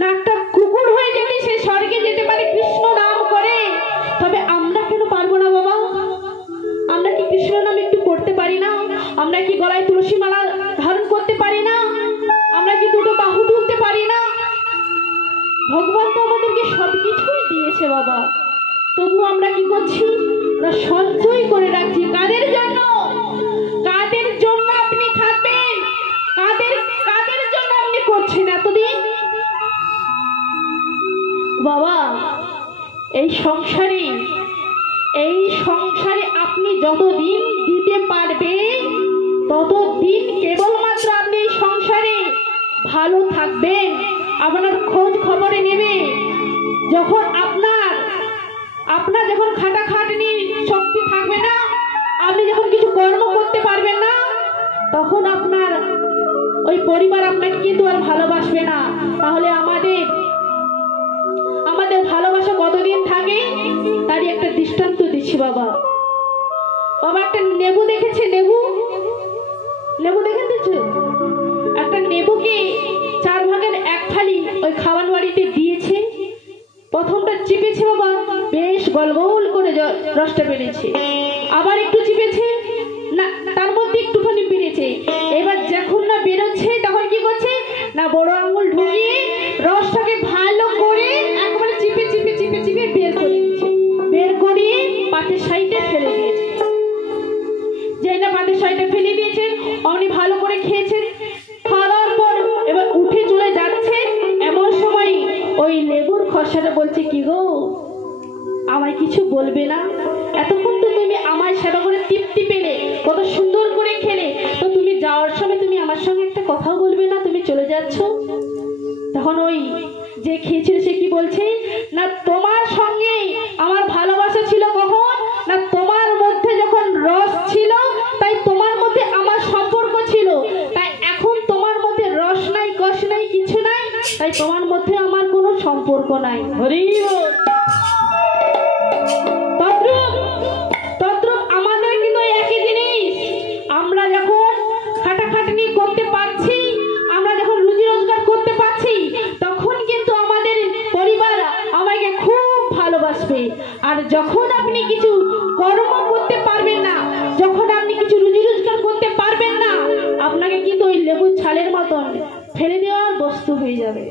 না একটা কুকুর হয়ে যদি সে স্বর্গে যেতে পারে কৃষ্ণ নাম করে, তবে আমরা কেন পারবো না বাবা? আমরা কি কৃষ্ণ নাম একটু করতে পারি না? আমরা কি গলায় তুলসী মালা ধারণ করতে পারি না? আমরা কি দুটো বাহু তুলতে পারি না? ভগবান তো আমাদেরকে সবকিছুই দিয়েছে বাবা, তবু আমরা কি করছি না সঞ্চয় করে রাখছি। কাদের জন্য? কাদের জন্য আপনি খাবেন? কাদের জন্য আপনি করছেন এতদিন? বাবা, এই সংসারে আপনি যতদিন দিতে পারবেন ততদিন কেবলমাত্র আপনি এই সংসারে ভালো থাকবেন, আপনার খোঁজ খবরে নেবে। যখন আপনার যখন খাটাখাটনি শক্তি থাকবে না, আপনি যখন কিছু কর্ম করতে পারবেন না, তখন আপনার ওই পরিবার আপনাকে কিন্তু আর ভালোবাসবে না। তাহলে আমাদের ভালোবাসা কতদিন থাকে তারই একটা দৃষ্টান্ত দিচ্ছি বাবা। একটা লেবু দেখেছে? লেবু দেখেছো? একটা লেবুকে 4 ভাগের 1 ফালি ওই খাওয়ান বাড়িতে দিয়েছে। প্রথমটা চিপেছে বাবা, বেশ গোল গোল করে রসটা বেরিয়েছে। আবার একটু চিপেছে, না তার মধ্যে একটুখানি বেরিয়েছে। এবার যখন না বেরোচ্ছে তখন কি করছে না বড় আঙুল ঢুকিয়ে রসটাকে ভালো করে একবারে চিপে চিপে চিপে চিপে বের করিয়ে পাতের সাইডে ফেলে দিয়েছে। যে না পাতের সাইডে ফেলে দিয়েছেন, অমনি ভালো করে খেয়েছেন। খাওয়ার পর এবার উঠে চলে যাচ্ছে, এমন সময় ওই লেবুর খসাটা বলছে, কি গো আমায় কিছু বলবে না? এতক্ষণ তো তুমি আমায় সেবা করে তৃপ্তি পেলে, কত সুন্দর করে খেলে, তো তুমি যাওয়ার সময় তুমি আমার সঙ্গে একটা কথাও বলবে না? তুমি চলে যাচ্ছ। তখন ওই যে খেয়েছিল সে কি বলছে না, তোমার সঙ্গে আমার ভালোবাসা ছিল কখন না তোমার মধ্যে যখন রস ছিল, তাই তোমার মধ্যে আমার সম্পর্ক ছিল। তাই এখন তোমার মধ্যে রস নাই, কষ নাই, কিছু নাই, তাই তোমার মধ্যে আমার কোনো সম্পর্ক নাই। হরি বল। তদ্রূপ আমাদের কিন্তু একই জিনিস। আমরা যখন খাটাখাটনি করতে পারছি, আমরা যখন রুজি রোজগার করতে পারছি, তখন কিন্তু আমাদের পরিবার আমাকে খুব ভালোবাসবে। আর যখন আপনি কিছু কর্ম করতে পারবেন না, যখন আপনি কিছু রুজি রোজগার করতে পারবেন না, আপনাকে কিন্তু ওই লেবুর ছালের মতন ফেলে দেওয়ার বস্তু হয়ে যাবে।